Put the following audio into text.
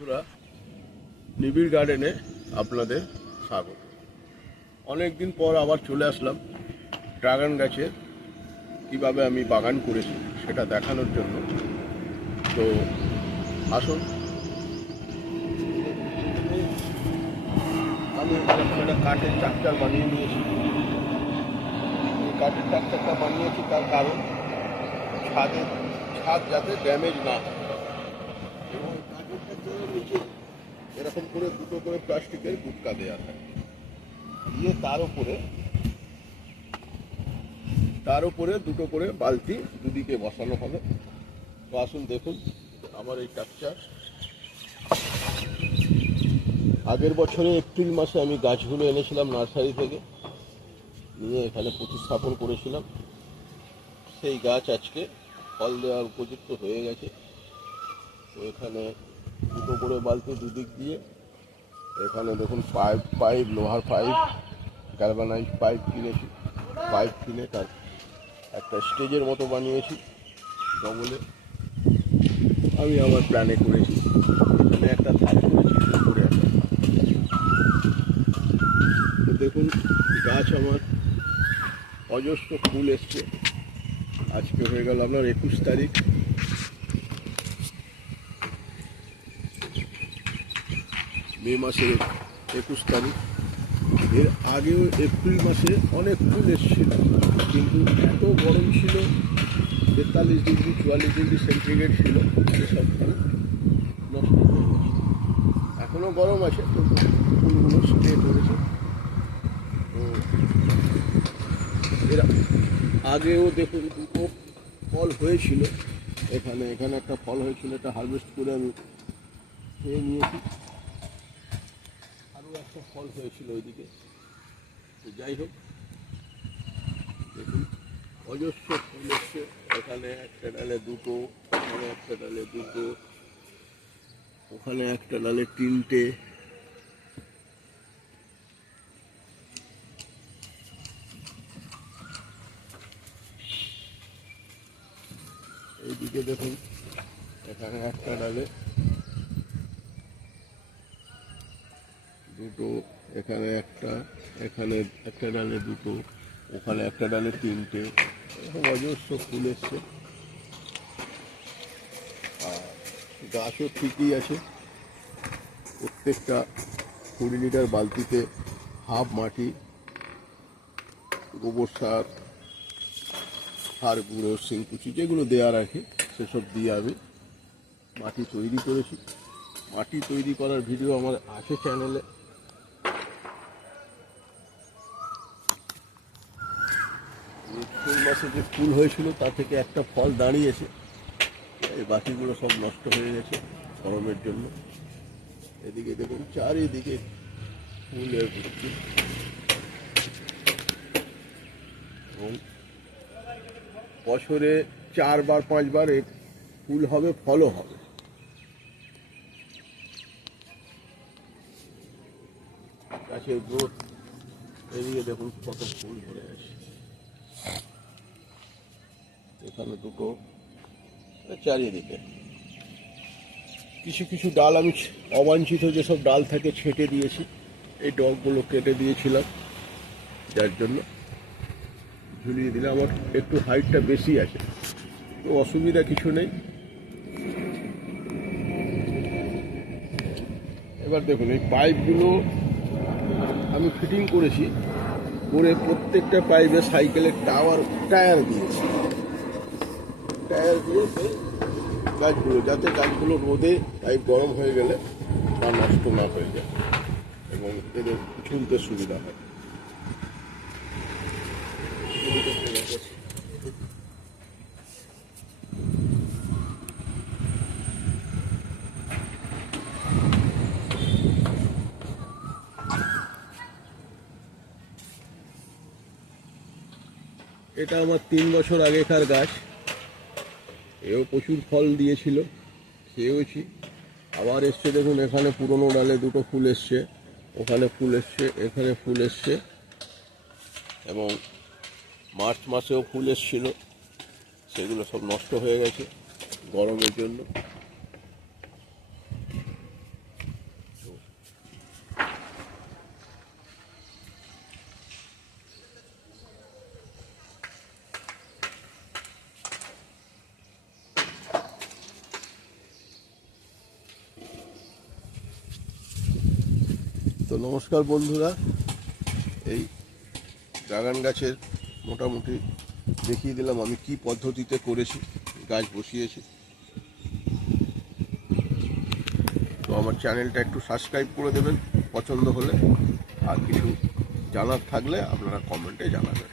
বন্ধুরা, নিবিড় গার্ডেনে আপনাদের স্বাগত। অনেক দিন পর আবার চলে আসলাম ড্রাগন গাছের কীভাবে আমি বাগান করেছি সেটা দেখানোর জন্য। তো আসুন, আমি একটা কাঠের স্ট্রাকচার বানিয়ে নিয়েছি। এই কাঠের স্ট্রাকচারটা বানিয়েছি তার কারণ ছাদ যাতে ড্যামেজ না হয়, এবং কাঠের স্ট্রাকচারের নিচে এরকম করে দুটো করে প্লাস্টিকের গুটকা দেওয়া থাকে, দিয়ে তার উপরে দুটো করে বালতি দুদিকে বসানো হবে। তো আসুন দেখুন আমার এই স্ট্রাকচার। আগের বছরে এপ্রিল মাসে আমি গাছগুলো এনেছিলাম নার্সারি থেকে, নিয়ে এখানে প্রতিস্থাপন করেছিলাম। সেই গাছ আজকে ফল দেওয়ার উপযুক্ত হয়ে গেছে। তো এখানে দুটো করে বালতি দুদিক দিয়ে, এখানে দেখুন পাইপ লোহার পাইপ, গ্যালভানাইজ পাইপ কিনেছি। পাইপ কিনে তার একটা স্টেজের মতো বানিয়েছি জঙ্গলে, আমি আমার প্ল্যানে করেছি। এখানে একটা ধাপ করেছি, উপরে একটা। তো দেখুন গাছ আমার অজস্র ফুল এসছে। আজকে হয়ে গেল আপনার 21 তারিখ। মে মাসের 21 তারিখ। এর আগেও এপ্রিল মাসে অনেক ফুল এসেছিল, কিন্তু এত গরম ছিল, 43 ডিগ্রি 44 ডিগ্রি সেন্টিগ্রেড ছিল, সেসব ফুল নষ্ট হয়ে গেছে। এখনও গরম আছে, কিন্তু ফুলগুলো স্প্রে করেছে। তো এর আগেও দেখুন দুটো ফল হয়েছিল। এখানে একটা ফল হয়েছিল, এটা হারভেস্ট করে আমি খেয়ে নিয়েছি। আরও একটা ফল হয়েছিল ওইদিকে। যাই হোক, দেখুন অজস্র ফুল এসছে। এখানে একটা ডালে দুটো, ওখানে একটা ডালে দুটো, ওখানে একটা ডালে তিনটে। এইদিকে দেখুন, এখানে একটা ডালে দুটো, এখানে একটা ডালে দুটো, ওখানে একটা ডালে তিনটে। এরকম অজস্র ফুল এসছে। আর গাছও ঠিকই আছে। প্রত্যেকটা 20 লিটার বালতিতে হাফ মাটি, গোবর সার, গুঁড়ো, শিংকুচি যেগুলো দেওয়ার আছে সেসব দিয়ে আমি মাটি তৈরি করেছি। মাটি তৈরি করার ভিডিও আমার আছে চ্যানেলে। এপ্রিল মাসে যে ফুল হয়েছিল তা থেকে একটা ফল দাঁড়িয়েছে, এই বাকিগুলো সব নষ্ট হয়ে গেছে গরমের জন্য। এদিকে দেখুন চারিদিকে ফুলের ভর্তি, এবং বছরে 4-5 বার এই ফুল হবে, ফলও হবে। গাছের গ্রোথ, এদিকে দেখুন কত ফুল ধরে আছে। এখানে দুটো, চারিদিকে কিছু ডাল আমি অবাঞ্ছিত যেসব ডাল থাকে ছেঁটে দিয়েছি। এই ডগগুলো কেটে দিয়েছিলাম, যার জন্য ঝুলিয়ে দিলে আমার একটু হাইটটা বেশি আছে, তো অসুবিধা কিছু নেই। এবার দেখুন এই পাইপগুলো আমি ফিটিং করেছি, করে প্রত্যেকটা পাইপে সাইকেলের টায়ার দিয়েছি। টায়ার দিয়ে সেই গাছগুলো, যাতে গাছগুলো রোদে পাইপ গরম হয়ে গেলে তা নষ্ট না হয়ে যায় এবং এদের ঝুলতে সুবিধা হয়। এটা আমার 3 বছর আগেকার গাছ। এও প্রচুর ফল দিয়েছিল, খেয়েওছি। আবার এসছে দেখুন, এখানে পুরনো ডালে দুটো ফুল এসছে, ওখানে ফুল এসছে, এখানে ফুল এসছে, এবং মার্চ মাসেও ফুল এসছিল, সেগুলো সব নষ্ট হয়ে গেছে গরমের জন্য। নমস্কার বন্ধুরা, এই ড্রাগন গাছের মোটামুটি দেখিয়ে দিলাম আমি কি পদ্ধতিতে করেছি, গাছ বসিয়েছি। তো আমার চ্যানেলটা একটু সাবস্ক্রাইব করে দেবেন পছন্দ হলে, আর কিছু জানার থাকলে আপনারা কমেন্টে জানাবেন।